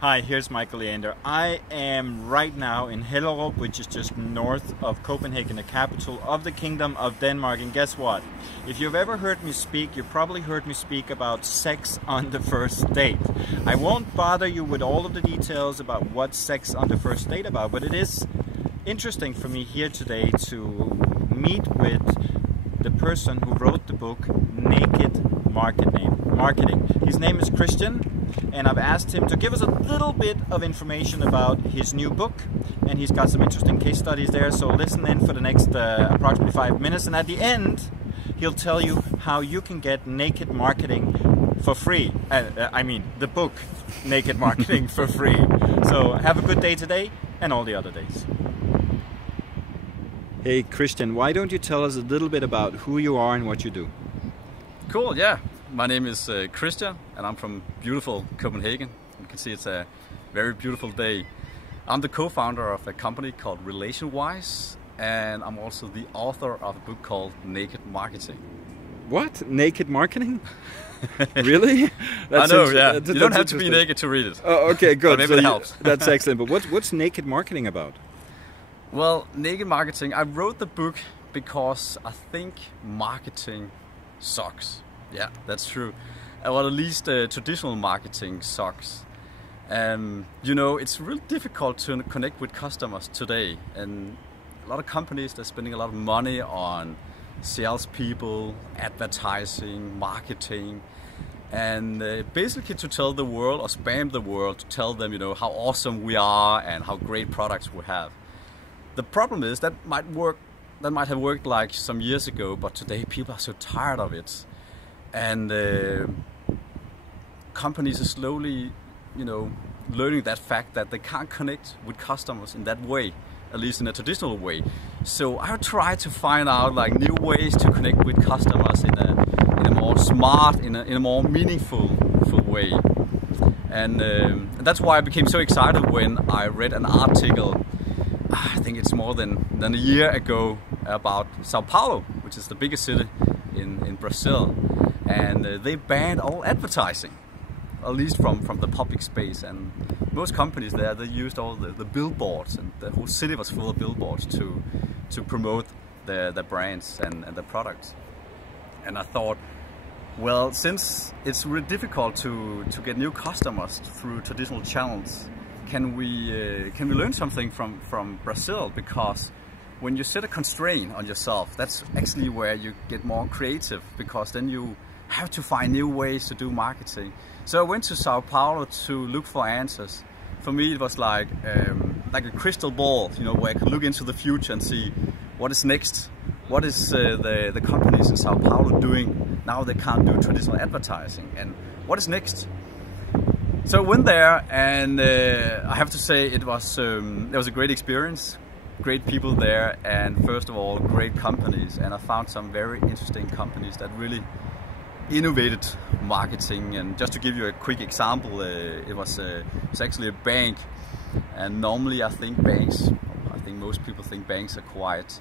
Hi, here's Michael Leander. I am right now in Hellerup, which is just north of Copenhagen, the capital of the Kingdom of Denmark. And guess what? If you've ever heard me speak, you probably heard me speak about sex on the first date. I won't bother you with all of the details about what sex on the first date about, but it is interesting for me here today to meet with the person who wrote the book Naked Marketing. His name is Christian, and I've asked him to give us a little bit of information about his new book, and he's got some interesting case studies there, so listen in for the next approximately 5 minutes, and at the end he'll tell you how you can get Naked Marketing for free. I mean the book Naked Marketing for free. So have a good day today and all the other days. Hey Christian, why don't you tell us a little bit about who you are and what you do? Cool, yeah. My name is Christian, and I'm from beautiful Copenhagen. You can see it's a very beautiful day. I'm the co-founder of a company called RelationWise, and I'm also the author of a book called Naked Marketing. What? Naked Marketing? Really? I know, yeah. You don't have to be naked to read it. Oh, okay, good. But maybe it helps. That's excellent. But what's Naked Marketing about? Well, Naked Marketing, I wrote the book because I think marketing sucks. Yeah, that's true. Well, at least traditional marketing sucks. You know, it's really difficult to connect with customers today. And a lot of companies, they're spending a lot of money on salespeople, advertising, marketing, and basically to tell the world or spam the world to tell them, you know, how awesome we are and how great products we have. The problem is that might have worked like some years ago, but today people are so tired of it. And companies are slowly, you know, learning that fact that they can't connect with customers in that way, at least in a traditional way. So I try to find out like new ways to connect with customers in a more smart, in a more meaningful way. And that's why I became so excited when I read an article, I think it's more than a year ago, about Sao Paulo, which is the biggest city in Brazil. And they banned all advertising, at least from the public space. And most companies there, they used all the billboards, and the whole city was full of billboards to promote their brands and their products. And I thought, well, since it's really difficult to get new customers through traditional channels, can we learn something from Brazil? Because when you set a constraint on yourself, that's actually where you get more creative, because then you have to find new ways to do marketing. So I went to Sao Paulo to look for answers. For me, it was like a crystal ball, you know, where I could look into the future and see what is next. What is the companies in Sao Paulo doing now they can't do traditional advertising, and what is next? So I went there, and I have to say it was a great experience. Great people there, and first of all, great companies. And I found some very interesting companies that really innovated marketing. And just to give you a quick example, it's actually a bank. And normally I think most people think banks are quite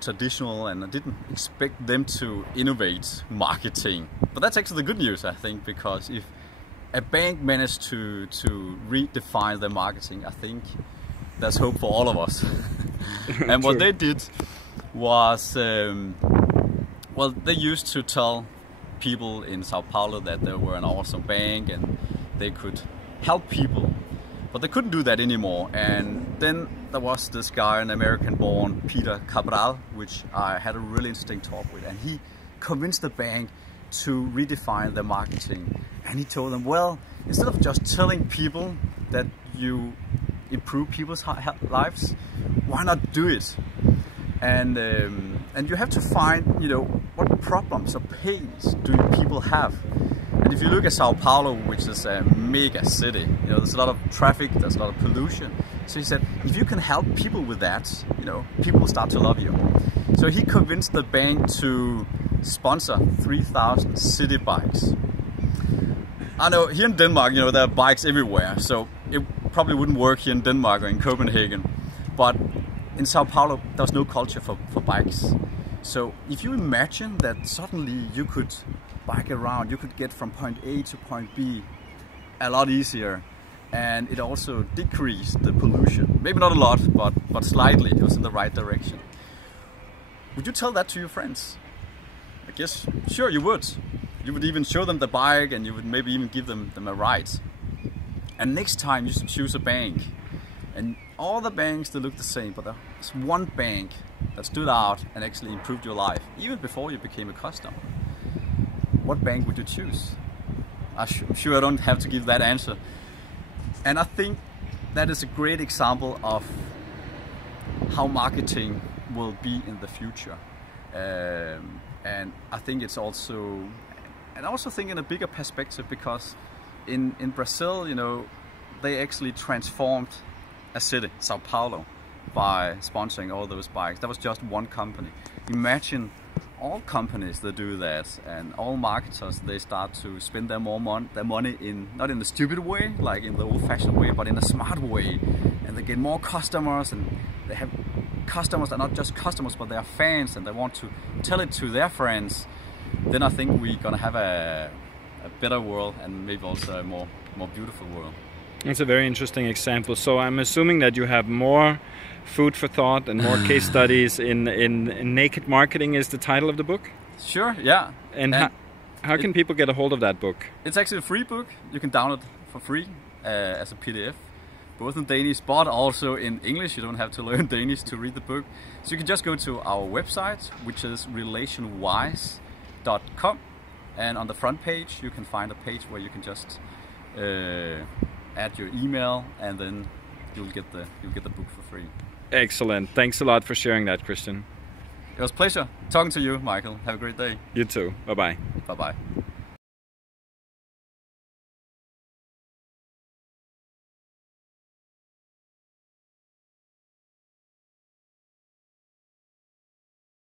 traditional, and I didn't expect them to innovate marketing. But that's actually the good news, I think, because if a bank managed to redefine their marketing, I think there's hope for all of us. And what they did was, well, they used to tell people in Sao Paulo that they were an awesome bank and they could help people, but they couldn't do that anymore. And then there was this guy, an American-born Peter Cabral, which I had a really interesting talk with, and he convinced the bank to redefine their marketing. And he told them, well, instead of just telling people that you improve people's lives, why not do it? And you have to find, you know, what problems or pains do people have. And if you look at Sao Paulo, which is a mega city, you know, there's a lot of traffic, there's a lot of pollution. So he said, if you can help people with that, you know, people will start to love you. So he convinced the bank to sponsor 3,000 city bikes. I know here in Denmark, you know, there are bikes everywhere, so it probably wouldn't work here in Denmark or in Copenhagen. But in Sao Paulo, there's no culture for bikes. So if you imagine that suddenly you could bike around, you could get from point A to point B a lot easier, and it also decreased the pollution. Maybe not a lot, but slightly. It was in the right direction. Would you tell that to your friends? I guess, sure you would. You would even show them the bike, and you would maybe even give them a ride. And next time you should choose a bank. And all the banks, they look the same, but there's one bank that stood out and actually improved your life, even before you became a customer. What bank would you choose? I'm sure I don't have to give that answer. And I think that is a great example of how marketing will be in the future. And I think it's also, and I also think in a bigger perspective, because in Brazil, you know, they actually transformed a city, Sao Paulo, by sponsoring all those bikes. That was just one company. Imagine all companies that do that, and all marketers, they start to spend their money in, not in the stupid way, like in the old-fashioned way, but in a smart way. And they get more customers, and they have customers that are not just customers, but they are fans, and they want to tell it to their friends. Then I think we're gonna have a better world, and maybe also a more beautiful world. That's a very interesting example. So I'm assuming that you have more food for thought and more case studies in Naked Marketing is the title of the book? Sure, yeah. And how can people get a hold of that book? It's actually a free book. You can download it for free as a PDF, both in Danish but also in English. You don't have to learn Danish to read the book. So you can just go to our website, which is relationwise.com, and on the front page you can find a page where you can just add your email, and then you'll get the book for free. Excellent. Thanks a lot for sharing that, Christian. It was a pleasure talking to you, Michael. Have a great day. You too. Bye-bye. Bye-bye.